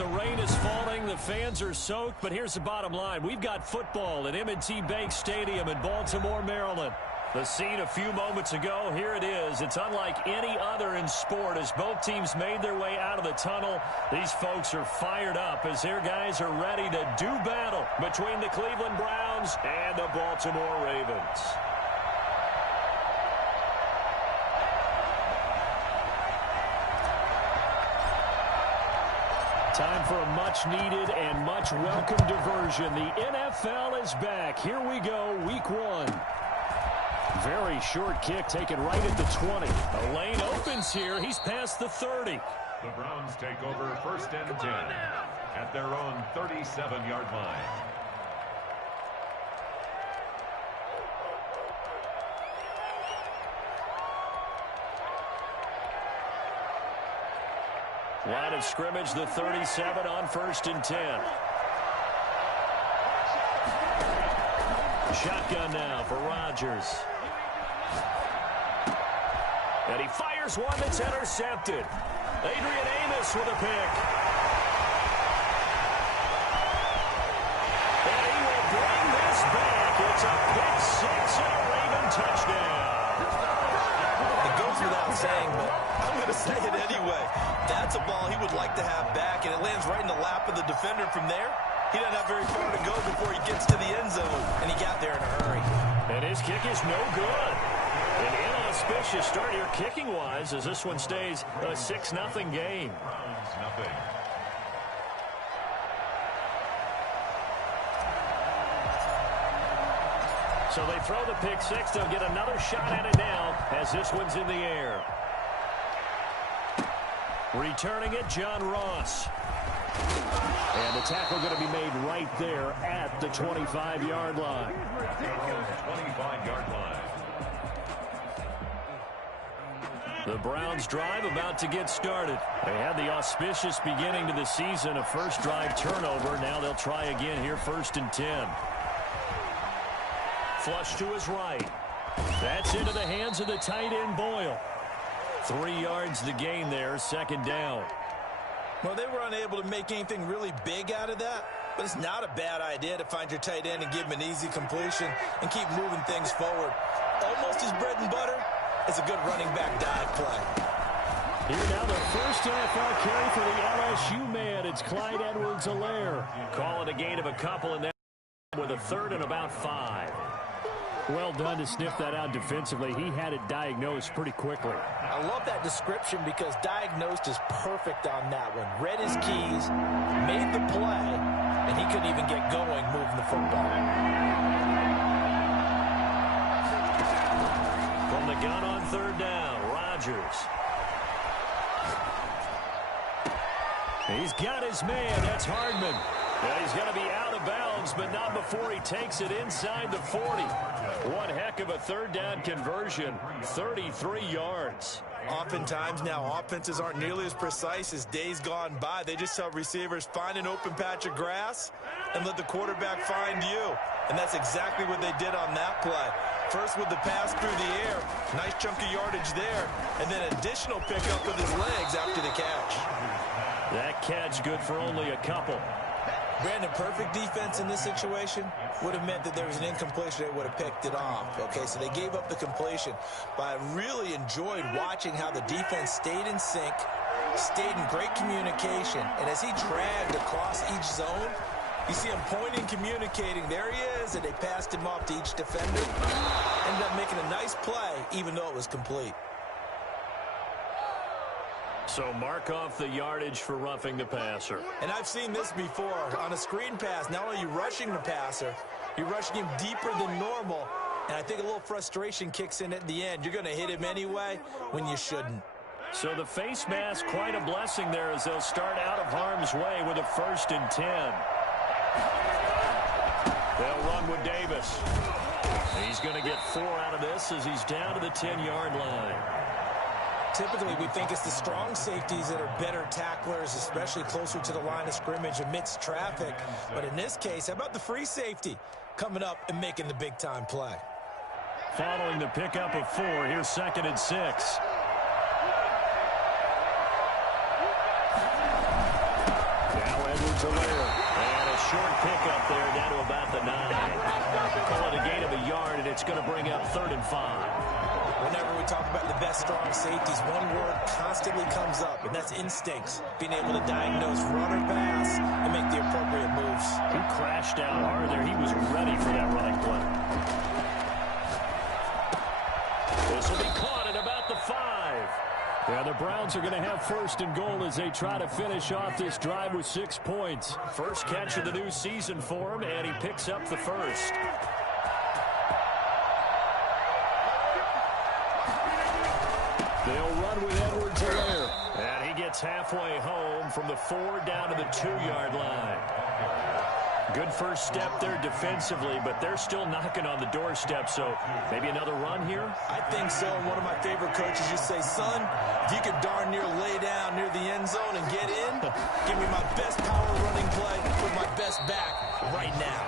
the rain is falling, the fans are soaked, but here's the bottom line. We've got football at M&T Bank Stadium in Baltimore, Maryland. The scene a few moments ago, here it is. It's unlike any other in sport as both teams made their way out of the tunnel. These folks are fired up as their guys are ready to do battle between the Cleveland Browns and the Baltimore Ravens. Time for a much-needed and much-welcome diversion. The NFL is back. Here we go, Week 1. Very short kick taken right at the 20. A lane opens here. He's past the 30. The Browns take over 1st and 10 at their own 37-yard line. Line of scrimmage, the 37 on 1st and 10. Shotgun now for Rodgers. And he fires one that's intercepted. Adrian Amos with a pick. And he will bring this back. It's a pick six and a Raven touchdown. It goes without saying, but I'm going to say it anyway. That's a ball he would like to have back, and it lands right in the lap of the defender from there. He doesn't have very far to go before he gets to the end zone, and he got there in a hurry. And his kick is no good. An inauspicious start here kicking-wise as this one stays a 6-0 game. So they throw the pick six. They'll get another shot at it now as this one's in the air. Returning it, John Ross. And the tackle going to be made right there at the 25-yard line. 25-yard line. The Browns drive about to get started. They had the auspicious beginning to the season, a first drive turnover. Now they'll try again here, 1st and 10. Flush to his right. That's into the hands of the tight end, Boyle. 3 yards the gain there, 2nd down. Well, they were unable to make anything really big out of that, but it's not a bad idea to find your tight end and give him an easy completion and keep moving things forward. Almost his bread and butter is a good running back dive play. Here now, the first NFL carry for the LSU man. It's Clyde Edwards-Helaire. Call it a gain of a couple, and that with a 3rd and about 5. Well done to sniff that out defensively. He had it diagnosed pretty quickly. I love that description because diagnosed is perfect on that one. Read his keys, made the play, and he couldn't even get going moving the football. From the gun on 3rd down, Rodgers. He's got his man. That's Hardman. And he's going to be out of bounds, but not before he takes it inside the 40. One heck of a 3rd down conversion, 33 yards. Oftentimes now offenses aren't nearly as precise as days gone by. They just tell receivers, find an open patch of grass and let the quarterback find you. And that's exactly what they did on that play. First with the pass through the air, nice chunk of yardage there, and then additional pickup with his legs after the catch. That catch good for only a couple. Brandon, perfect defense in this situation would have meant that there was an incompletion. They would have picked it off. Okay, so they gave up the completion. But I really enjoyed watching how the defense stayed in sync, stayed in great communication. And as he dragged across each zone, you see him pointing, communicating. There he is, and they passed him off to each defender. Ended up making a nice play, even though it was complete. So mark off the yardage for roughing the passer. And I've seen this before. On a screen pass, not only are you rushing the passer, you're rushing him deeper than normal. And I think a little frustration kicks in at the end. You're going to hit him anyway when you shouldn't. So the face mask, quite a blessing there as they'll start out of harm's way with a 1st and 10. They'll run with Davis. He's going to get 4 out of this as he's down to the 10-yard line. Typically, we think it's the strong safeties that are better tacklers, especially closer to the line of scrimmage amidst traffic. But in this case, how about the free safety coming up and making the big-time play? Following the pickup of 4, here's 2nd and 6. Now to Lair. And a short pickup there down to about the 9. Call it a gain of a yard, and it's going to bring up 3rd and 5. Whenever we talk about the best strong safeties, one word constantly comes up, and that's instincts. Being able to diagnose run or pass and make the appropriate moves. He crashed down hard there. He was ready for that running play. This will be caught at about the 5. Yeah, the Browns are going to have 1st and goal as they try to finish off this drive with 6 points. First catch of the new season for him, and he picks up the first. They'll run with Edwards-Helaire. And he gets halfway home from the 4 down to the 2-yard line. Good first step there defensively, but they're still knocking on the doorstep, so maybe another run here? I think so. And one of my favorite coaches used to say, son, if you could darn near lay down near the end zone and get in, give me my best power running play with my best back right now.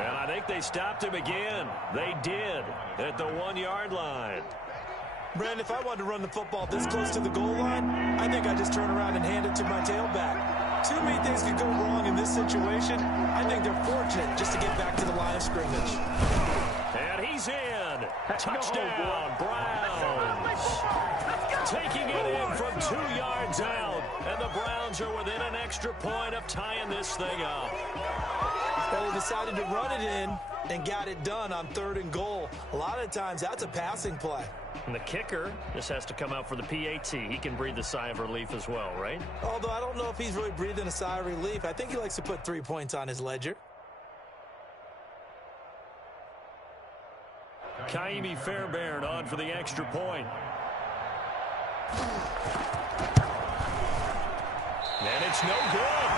And I think they stopped him again. They did at the 1-yard line. Brandon, if I wanted to run the football this close to the goal line, I think I'd just turn around and hand it to my tailback. Too many things could go wrong in this situation. I think they're fortunate just to get back to the line of scrimmage. And he's in. Touchdown, Browns. Taking it in from 2 yards out. And the Browns are within an extra point of tying this thing up. They decided to run it in and got it done on 3rd and goal. A lot of times, that's a passing play. And the kicker just has to come out for the PAT. He can breathe a sigh of relief as well, right? Although I don't know if he's really breathing a sigh of relief. I think he likes to put 3 points on his ledger. Kaimi Fairbairn on for the extra point. And it's no good.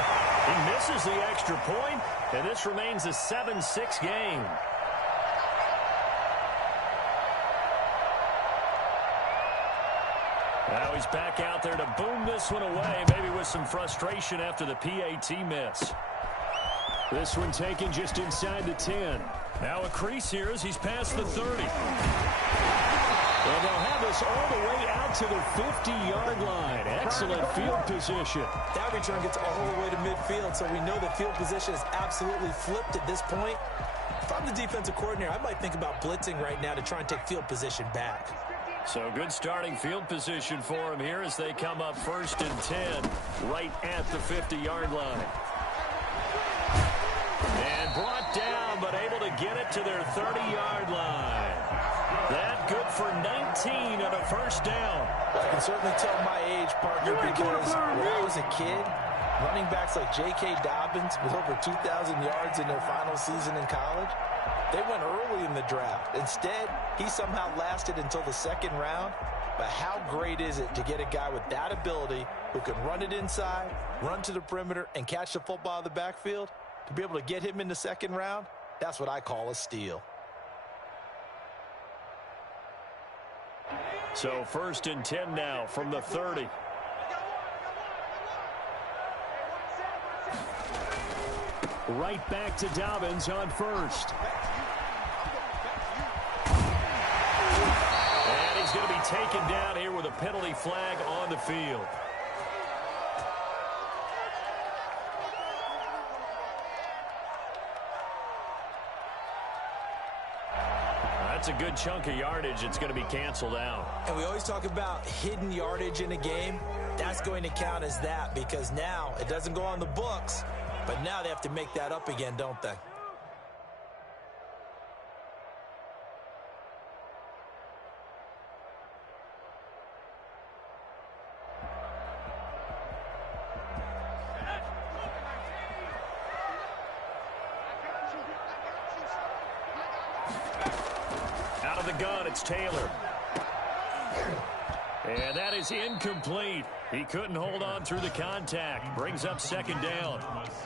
He misses the extra point, and this remains a 7-6 game. Now he's back out there to boom this one away, maybe with some frustration after the PAT miss. This one taken just inside the 10. Now a crease here as he's past the 30. And they'll have this all the way out to the 50-yard line. Excellent field position. That return gets all the way to midfield, so we know the field position is absolutely flipped at this point. If I'm the defensive coordinator, I might think about blitzing right now to try and take field position back. So good starting field position for him here as they come up 1st and 10 right at the 50-yard line. And brought down, but able to get it to their 30-yard line. That good for 19 on a 1st down. I can certainly tell my age, partner, because when I was a kid, running backs like J.K. Dobbins with over 2,000 yards in their final season in college, they went early in the draft. Instead, he somehow lasted until the 2nd round. But how great is it to get a guy with that ability who can run it inside, run to the perimeter, and catch the football out of the backfield? To be able to get him in the 2nd round, that's what I call a steal. So 1st and 10 now from the 30. Right back to Dobbins on 1st. And he's going to be taken down here with a penalty flag on the field. That's a good chunk of yardage. It's going to be canceled out. And we always talk about hidden yardage in a game. That's going to count as that because now it doesn't go on the books, but now they have to make that up again, don't they? Out of the gun, it's Taylor. And that is incomplete. He couldn't hold on through the contact. Brings up 2nd down.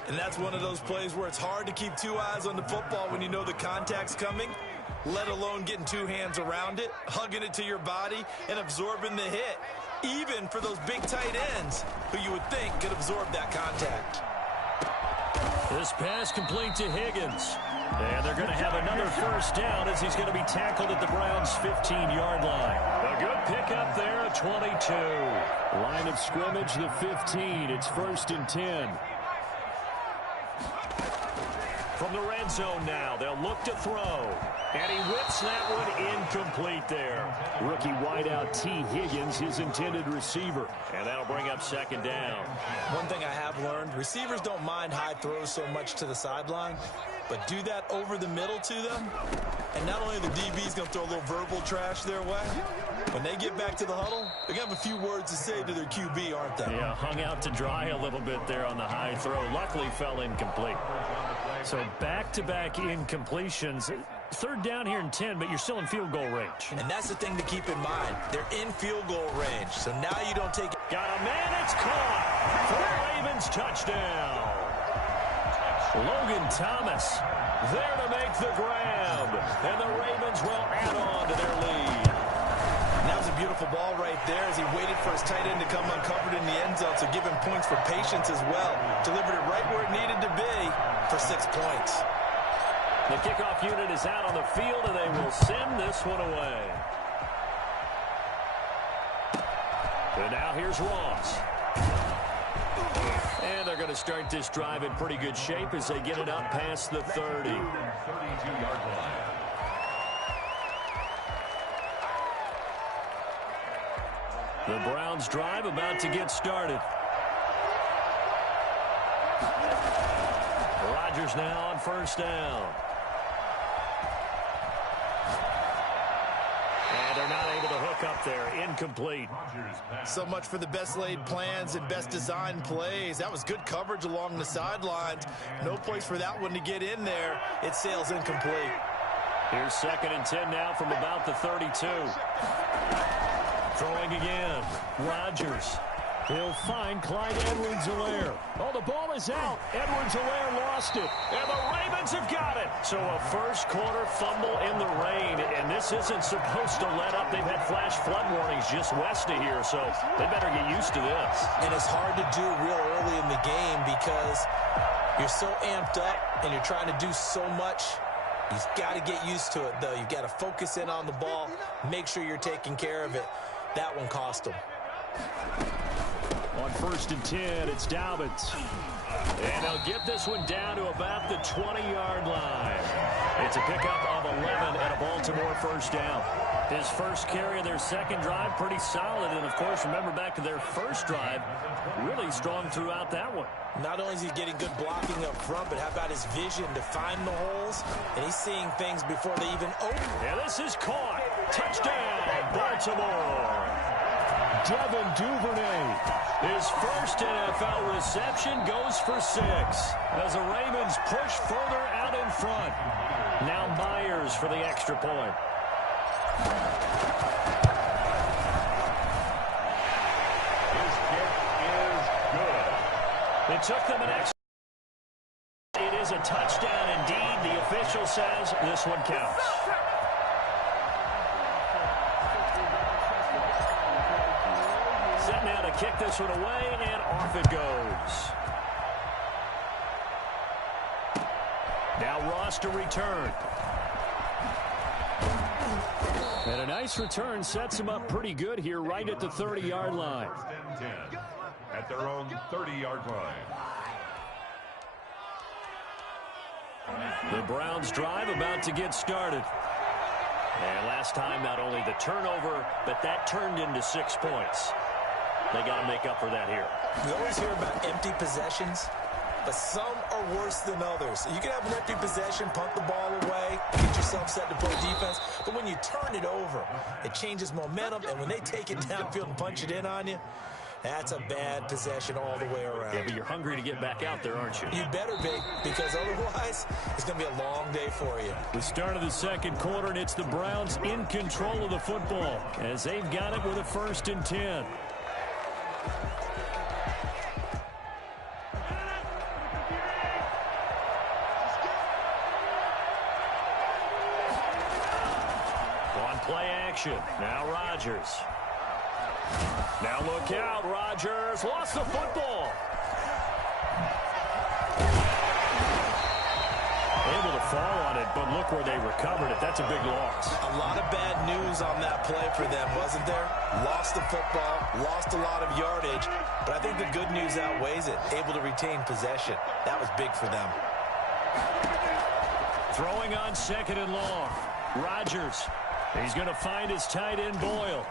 And that's one of those plays where it's hard to keep 2 eyes on the football when you know the contact's coming, let alone getting 2 hands around it, hugging it to your body, and absorbing the hit, even for those big tight ends who you would think could absorb that contact. This pass complete to Higgins. And they're going to have another 1st down as he's going to be tackled at the Browns' 15-yard line. A good pickup there, 22. Line of scrimmage, the 15. It's 1st and 10. From the red zone now, they'll look to throw. And he whips that one incomplete there. Rookie wideout T. Higgins, his intended receiver. And that'll bring up second down. One thing I have learned, receivers don't mind high throws so much to the sideline, but do that over the middle to them, and not only the DB's going to throw a little verbal trash their way, when they get back to the huddle, they're going to have a few words to say to their QB, aren't they? Yeah, hung out to dry a little bit there on the high throw. Luckily fell incomplete. So back-to-back incompletions. Third down here in 10, but you're still in field goal range. And that's the thing to keep in mind. They're in field goal range, so now you don't take it. Got a man, it's caught for the Ravens touchdown. Logan Thomas there to make the grab, and the Ravens will add on to their lead. And that was a beautiful ball right there as he waited for his tight end to come uncovered in the end zone, so give him points for patience as well. Delivered it right where it needed to be for 6 points. The kickoff unit is out on the field, and they will send this one away. And now here's Ross. And they're going to start this drive in pretty good shape as they get it up past the 30. 32-yard line. The Browns drive about to get started. Rodgers now on first down. And they're not able to hook up there. Incomplete. So much for the best laid plans and best designed plays. That was good coverage along the sidelines. No place for that one to get in there. It sails incomplete. Here's second and 10 now from about the 32. Throwing again. Rodgers. He'll find Clyde Edwards-Helaire. Oh, the ball is out. Edwards-Helaire lost it. And the Ravens have got it. So a first quarter fumble in the rain. And this isn't supposed to let up. They've had flash flood warnings just west of here. So they better get used to this. And it's hard to do real early in the game because you're so amped up and you're trying to do so much. You've got to get used to it, though. You've got to focus in on the ball. Make sure you're taking care of it. That one cost them. On first and 10, it's Dobbins. And they'll get this one down to about the 20-yard line. It's a pickup of 11 and a Baltimore first down. His first carry of their second drive, pretty solid. And, of course, remember back to their first drive, really strong throughout that one. Not only is he getting good blocking up front, but how about his vision to find the holes? And he's seeing things before they even open. Yeah, this is caught. Touchdown, Baltimore. Devin Duvernay. His first NFL reception goes for 6 as the Ravens push further out in front. Now Myers for the extra point. His kick is good. It took them an extra. It is a touchdown indeed. The official says this one counts. Set now to kick this one away, and off it goes. Now Ross to return. And a nice return sets him up pretty good here right at the 30-yard line. First and 10 at their own 30-yard line. The Browns drive about to get started. And last time, not only the turnover, but that turned into 6 points. They got to make up for that here. We always hear about empty possessions, but some are worse than others. You can have an empty possession, punt the ball away, get yourself set to play defense, but when you turn it over, it changes momentum, and when they take it downfield and punch it in on you, that's a bad possession all the way around. Yeah, but you're hungry to get back out there, aren't you? You better be, because otherwise, it's going to be a long day for you. The start of the second quarter, and it's the Browns in control of the football as they've got it with a first and 10. On play action, now Rodgers. Now look out, Rodgers lost the football. Able to fall on it but look where they recovered it. That's a big loss. A lot of bad news on that play for them, wasn't there? Lost the football, lost a lot of yardage, but I think the good news outweighs it. Able to retain possession. That was big for them. Throwing on 2nd and long. Rodgers. He's going to find his tight end, Boyle.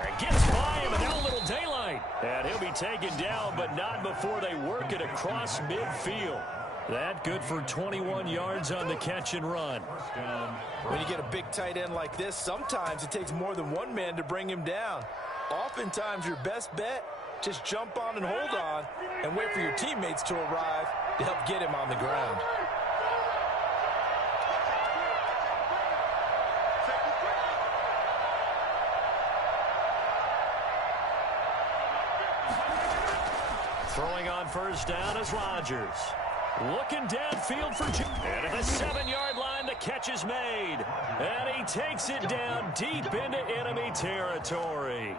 And gets by him, and now a little daylight. And he'll be taken down, but not before they work it across midfield. That good for 21 yards on the catch and run. When you get a big tight end like this, sometimes it takes more than one man to bring him down. Oftentimes, your best bet, just jump on and hold on and wait for your teammates to arrive to help get him on the ground. Throwing on 1st down is Rodgers. Looking downfield for Jim. And at the 7-yard line, the catch is made. And he takes it down deep into enemy territory.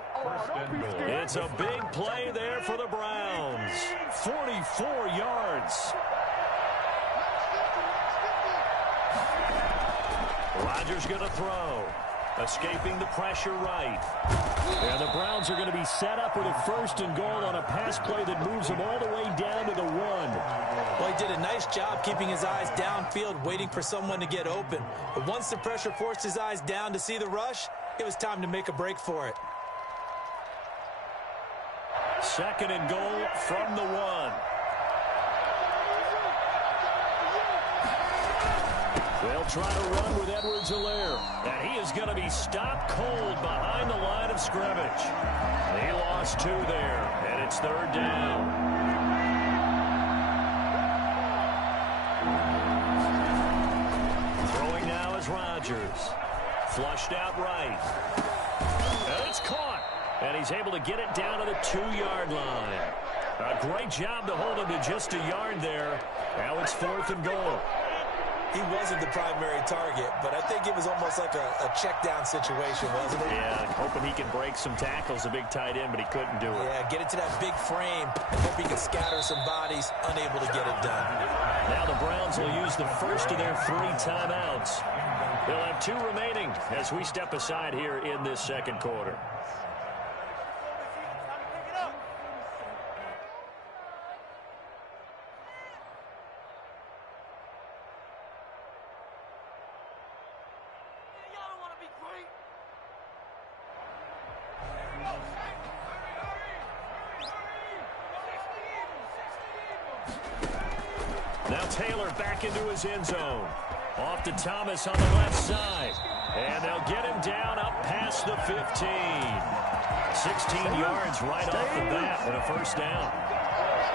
It's a big play there for the Browns. 44 yards. Rodgers going to throw. Escaping the pressure right. And the Browns are going to be set up with a 1st and goal on a pass play that moves them all the way down to the 1. Well, he did a nice job keeping his eyes downfield, waiting for someone to get open. But once the pressure forced his eyes down to see the rush, it was time to make a break for it. 2nd and goal from the 1. They'll try to run with Edwards-Helaire. And he is going to be stopped cold behind the line of scrimmage. He lost 2 there, and it's 3rd down. Throwing now is Rodgers. Flushed out right. And it's caught. And he's able to get it down to the 2-yard line. A great job to hold him to just a yard there. Now it's 4th and goal. He wasn't the primary target, but I think it was almost like a check-down situation, wasn't it? Yeah, hoping he can break some tackles, a big tight end, but he couldn't do it. Yeah, get it to that big frame and hope he can scatter some bodies, unable to get it done. Now the Browns will use the first of their 3 timeouts. They'll have 2 remaining as we step aside here in this 2nd quarter. Now Taylor back into his end zone. Off to Thomas on the left side. And they'll get him down up past the 15. 16 yards right off the bat and a 1st down.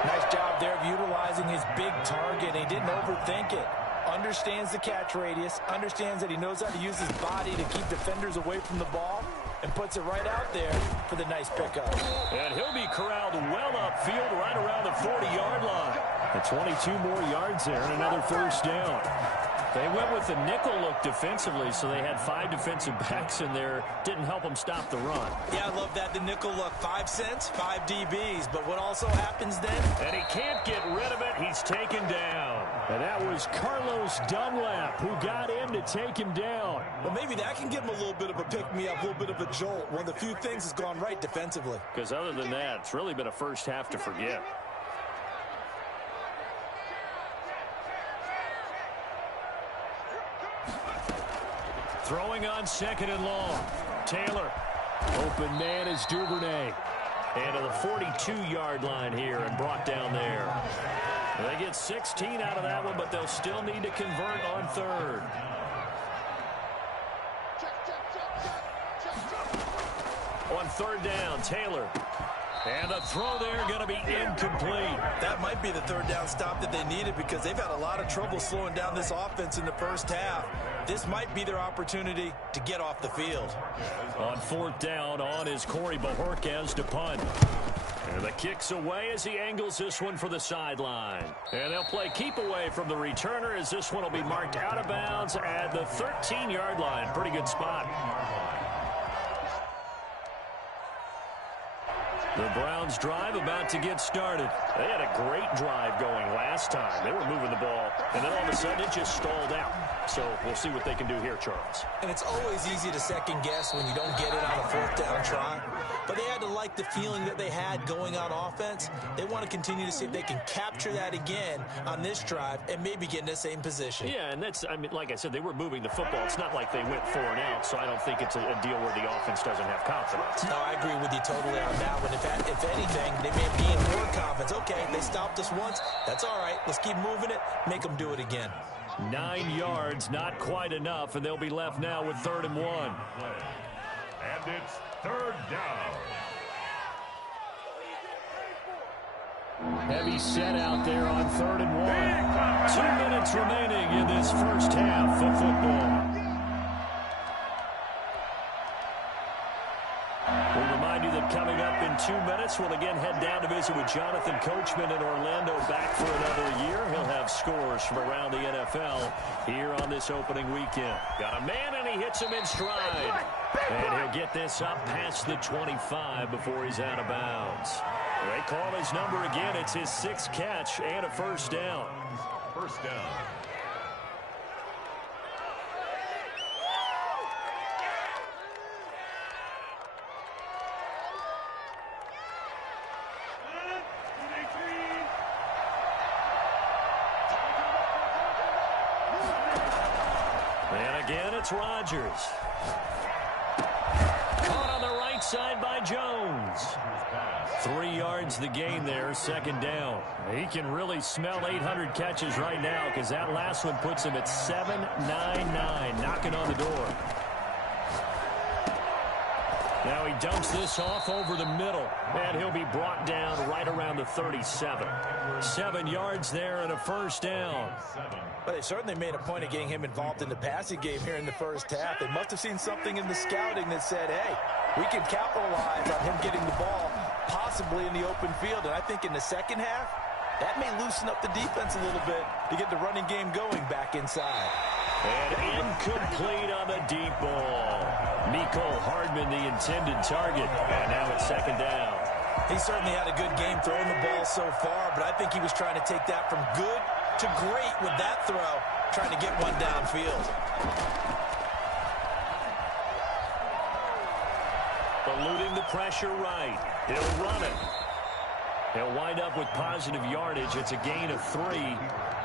Nice job there of utilizing his big target. He didn't overthink it. Understands the catch radius. Understands that he knows how to use his body to keep defenders away from the ball. And puts it right out there for the nice pickup. And he'll be corralled well upfield right around the 40-yard line. And 22 more yards there and another 1st down. They went with the nickel look defensively, so they had 5 defensive backs in there. Didn't help them stop the run. Yeah, I love that, the nickel look. 5 cents, 5 DBs. But what also happens then? And he can't get rid of it. He's taken down. And that was Carlos Dunlap who got in to take him down. Well, maybe that can give him a little bit of a pick-me-up, a little bit of a jolt. One of the few things has gone right defensively. Because other than that, it's really been a first half to forget. Throwing on 2nd and long. Taylor. Open man is Duvernay. And to the 42-yard line here and brought down there. They get 16 out of that one, but they'll still need to convert on 3rd. On 3rd down, Taylor. And the throw there going to be incomplete. That might be the 3rd down stop that they needed because they've had a lot of trouble slowing down this offense in the 1st half. This might be their opportunity to get off the field. On 4th down, on is Corey Bajorquez to punt. And the kick's away as he angles this one for the sideline. And they'll play keep away from the returner as this one will be marked out of bounds at the 13-yard line. Pretty good spot. The Browns drive about to get started. They had a great drive going last time. They were moving the ball, and then all of a sudden it just stalled out. So we'll see what they can do here, Charles. And it's always easy to second guess when you don't get it on a fourth down try. But they had to like the feeling that they had going on offense. They want to continue to see if they can capture that again on this drive and maybe get in the same position. Yeah, and that's, I mean, like I said, they were moving the football. It's not like they went 4 and out, so I don't think it's a deal where the offense doesn't have confidence. No, I agree with you totally on that one. If anything, they may gain more confidence. Okay, they stopped us once. That's all right. Let's keep moving it. Make them do it again. 9 yards, not quite enough, and they'll be left now with 3rd and 1. And it's 3rd down. Heavy set out there on 3rd and 1. 2 minutes remaining in this first half of football. We remind you that coming up in 2 minutes, we'll again head down to visit with Jonathan Coachman in Orlando, back for another year. He'll have scores from around the NFL here on this opening weekend. Got a man, and he hits him in stride. And he'll get this up past the 25 before he's out of bounds. They call his number again. It's his 6th catch and a first down. First down. And again, it's Rodgers. Caught on the right side by Jones. 3 yards the gain there, 2nd down. He can really smell 800 catches right now because that last one puts him at 799, knocking on the door. Now he dumps this off over the middle, and he'll be brought down right around the 37. 7 yards there and a first down. But they certainly made a point of getting him involved in the passing game here in the first half. They must have seen something in the scouting that said, hey, we can capitalize on him getting the ball possibly in the open field. And I think in the second half, that may loosen up the defense a little bit to get the running game going back inside. And incomplete on the deep ball. Mecole Hardman, the intended target. And now it's 2nd down. He certainly had a good game throwing the ball so far, but I think he was trying to take that from good to great with that throw, trying to get one downfield. Eluding the pressure right. He'll run it. He'll wind up with positive yardage. It's a gain of 3,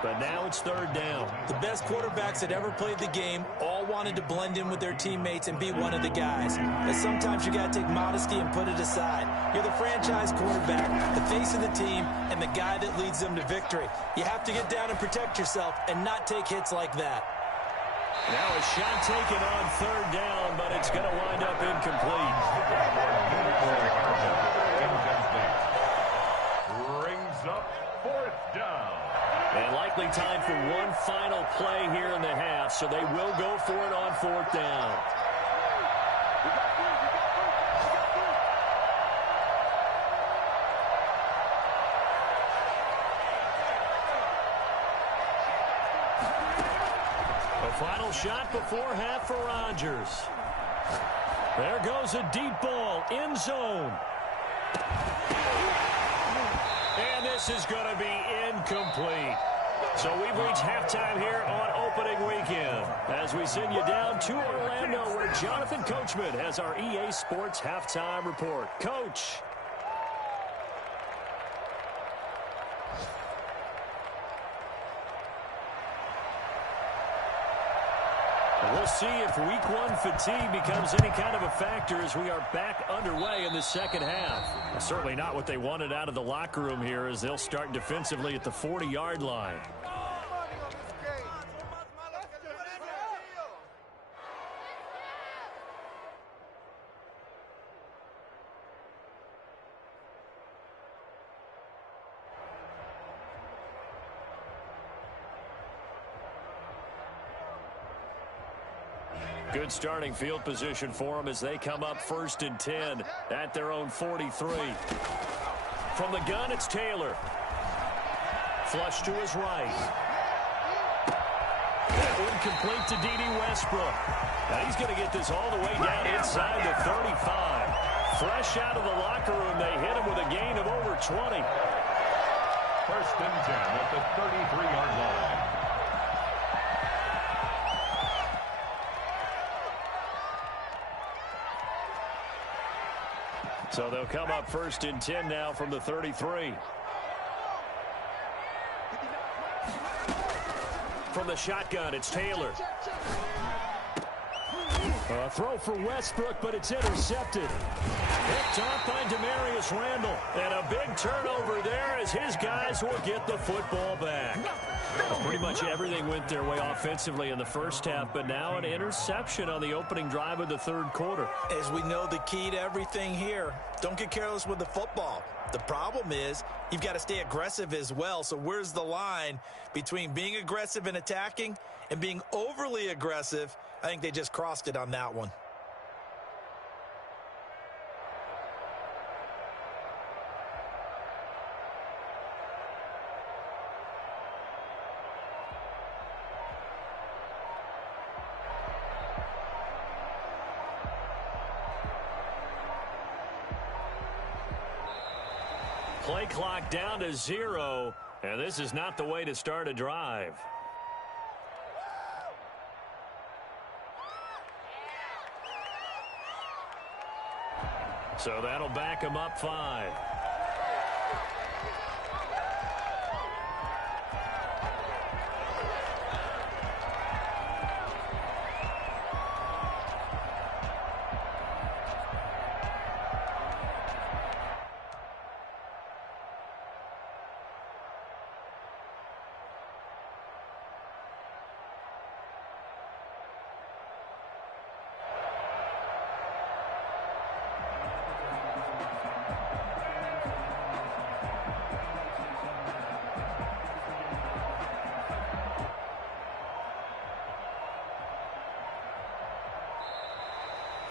but now it's 3rd down. The best quarterbacks that ever played the game all wanted to blend in with their teammates and be one of the guys. But sometimes you got to take modesty and put it aside. You're the franchise quarterback, the face of the team, and the guy that leads them to victory. You have to get down and protect yourself and not take hits like that. Now a shot taken on 3rd down, but it's going to wind up incomplete. Brings up 4th down. And likely time for one final play here in the half, so they will go for it on 4th down. A final shot before half for Rodgers. There goes a deep ball, end zone. And this is going to be incomplete. So we've reached halftime here on opening weekend as we send you down to Orlando where Jonathan Coachman has our EA Sports halftime report. Coach. We'll see if week 1 fatigue becomes any kind of a factor as we are back underway in the second half. Certainly not what they wanted out of the locker room here as they'll start defensively at the 40-yard line. Good starting field position for them as they come up 1st and 10 at their own 43. From the gun, it's Taylor. Flush to his right. Incomplete to D.D. Westbrook. Now he's going to get this all the way down inside the 35. Fresh out of the locker room, they hit him with a gain of over 20. First and 10 at the 33-yard line. So they'll come up first and 10 now from the 33. From the shotgun, it's Taylor. A throw for Westbrook, but it's intercepted. Picked off by Demarius Randall. And a big turnover there as his guys will get the football back. Pretty much everything went their way offensively in the first half, but now an interception on the opening drive of the third quarter. As we know, the key to everything here, don't get careless with the football. The problem is you've got to stay aggressive as well. So where's the line between being aggressive and attacking and being overly aggressive? I think they just crossed it on that one. Play clock down to 0, and this is not the way to start a drive. So that'll back him up 5.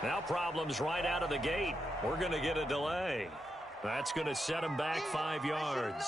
Now problems right out of the gate. We're going to get a delay. That's going to set him back 5 yards.